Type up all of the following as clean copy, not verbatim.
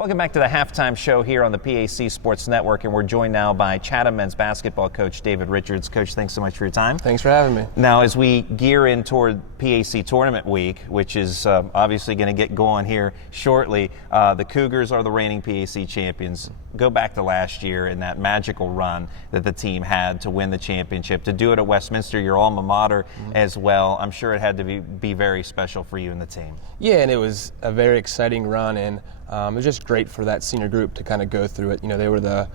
Welcome back to the halftime show here on the PAC Sports Network, and we're joined now by Chatham men's basketball coach David Richards. Coach, thanks so much for your time. Thanks for having me. Now, as we gear in toward PAC Tournament Week, which is obviously going to get going here shortly, the Cougars are the reigning PAC champions. Go back to last year and that magical run that the team had to win the championship. To do it at Westminster, your alma mater as well, I'm sure it had to be very special for you and the team. Yeah, and it was a very exciting run, and it was just great for that senior group to kind of go through it. You know, they were the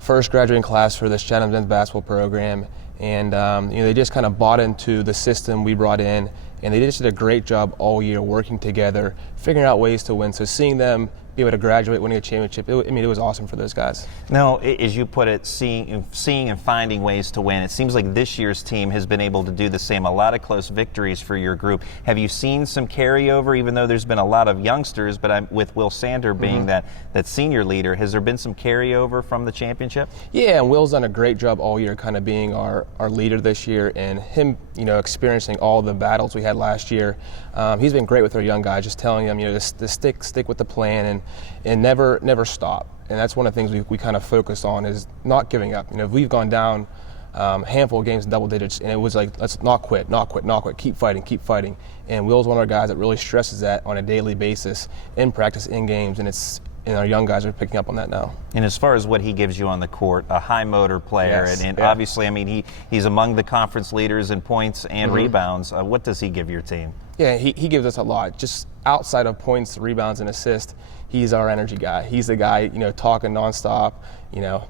first graduating class for this Chatham men's basketball program, and they just kind of bought into the system we brought in, and they just did a great job all year working together, figuring out ways to win. So seeing them be able to graduate, winning a championship, it was awesome for those guys. Now, as you put it, seeing and finding ways to win, it seems like this year's team has been able to do the same. A lot of close victories for your group. Have you seen some carryover, even though there's been a lot of youngsters, but with Will Sander being that senior leader, has there been some carryover from the championship? Yeah, and Will's done a great job all year kind of being our leader this year, and him, experiencing all the battles we had last year. He's been great with our young guys, just telling them, to stick with the plan and never stop. And that's one of the things we kind of focus on, is not giving up. If we've gone down a handful of games in double digits, and it was like, let's not quit, keep fighting. And Will's one of our guys that really stresses that on a daily basis in practice, in games, and our young guys are picking up on that now. And as far as what he gives you on the court, a high motor player, and obviously, he's among the conference leaders in points and rebounds. What does he give your team? Yeah, he gives us a lot. Just outside of points, rebounds, and assists, he's our energy guy. He's the guy, talking nonstop.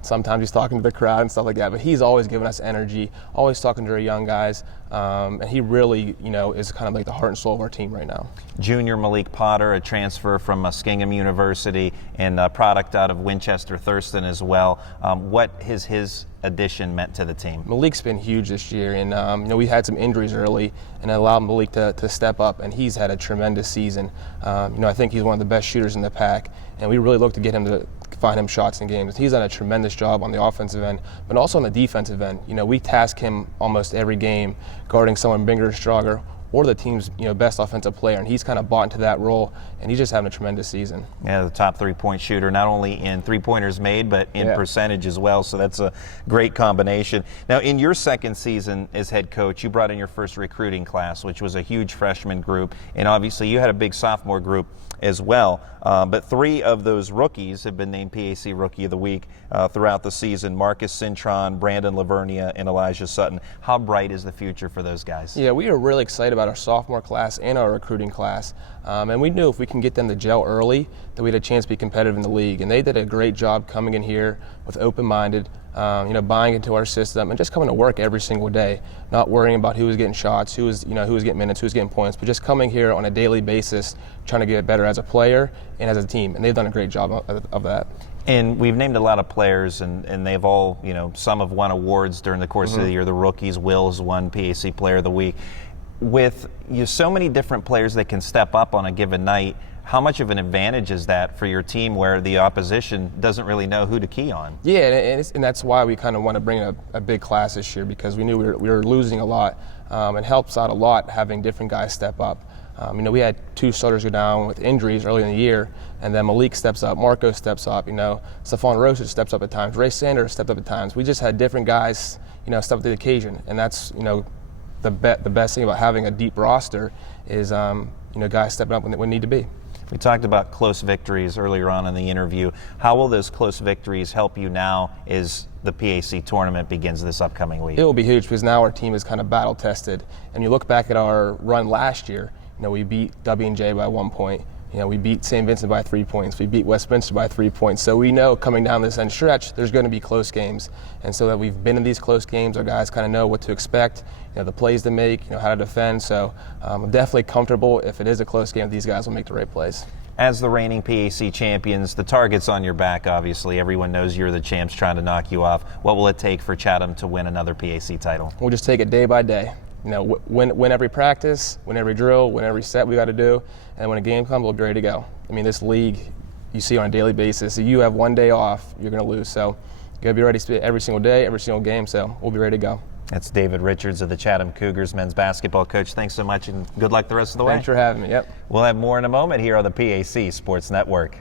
Sometimes he's talking to the crowd and stuff like that, but he's always giving us energy, always talking to our young guys, and he really, is kind of like the heart and soul of our team right now. Junior Malik Potter, a transfer from Muskingum University and a product out of Winchester Thurston as well. What has his addition meant to the team? Malik's been huge this year, and we had some injuries early, and it allowed Malik to step up, and he's had a tremendous season. I think he's one of the best shooters in the pack, and we really look to get him to find him shots in games. He's done a tremendous job on the offensive end, but also on the defensive end. We task him almost every game guarding someone bigger or stronger, or the team's best offensive player, and he's kind of bought into that role, and he's just having a tremendous season. Yeah, the top three-point shooter, not only in three-pointers made, but in percentage as well, so that's a great combination. Now, in your second season as head coach, you brought in your first recruiting class, which was a huge freshman group, and obviously you had a big sophomore group as well, but three of those rookies have been named PAC Rookie of the Week throughout the season: Marcus Cintron, Brandon Lavernia, and Elijah Sutton. How bright is the future for those guys? Yeah, we are really excited about our sophomore class and our recruiting class, and we knew if we can get them to gel early that we had a chance to be competitive in the league, and they did a great job coming in here with open-minded, buying into our system and just coming to work every single day, not worrying about who was getting shots, who was getting minutes, who was getting points, but just coming here on a daily basis, trying to get better as a player and as a team, and they've done a great job of that. And we've named a lot of players, and they've all, some have won awards during the course of the year. The rookies, Will's won PAC Player of the Week. With so many different players that can step up on a given night, how much of an advantage is that for your team where the opposition doesn't really know who to key on? Yeah, and that's why we kind of want to bring a big class this year, because we knew we were losing a lot. It helps out a lot having different guys step up. We had two starters go down with injuries early in the year, and then Malik steps up, Marco steps up, Stephon Rosich steps up at times, Ray Sanders stepped up at times. We just had different guys, step up to the occasion, and that's, the best thing about having a deep roster is, guys stepping up when they need to be. We talked about close victories earlier on in the interview. How will those close victories help you now as the PAC tournament begins this upcoming week? It will be huge, because now our team is kind of battle tested. And you look back at our run last year, we beat W&J by 1 point. We beat St. Vincent by 3 points. We beat Westminster by 3 points. So we know coming down this end stretch, there's going to be close games. And so that we've been in these close games, our guys kind of know what to expect, the plays to make, how to defend. So I'm definitely comfortable if it is a close game, these guys will make the right plays. As the reigning PAC champions, the target's on your back, obviously. Everyone knows you're the champs trying to knock you off. What will it take for Chatham to win another PAC title? We'll just take it day by day. Win every practice, win every drill, win every set we got to do, and when a game comes, we'll be ready to go. This league, you see on a daily basis, if you have 1 day off, you're going to lose. So you got to be ready every single day, every single game, so we'll be ready to go. That's David Richards of the Chatham Cougars men's basketball coach. Thanks so much, and good luck the rest of the way. Thanks for having me. Yep. We'll have more in a moment here on the PAC Sports Network.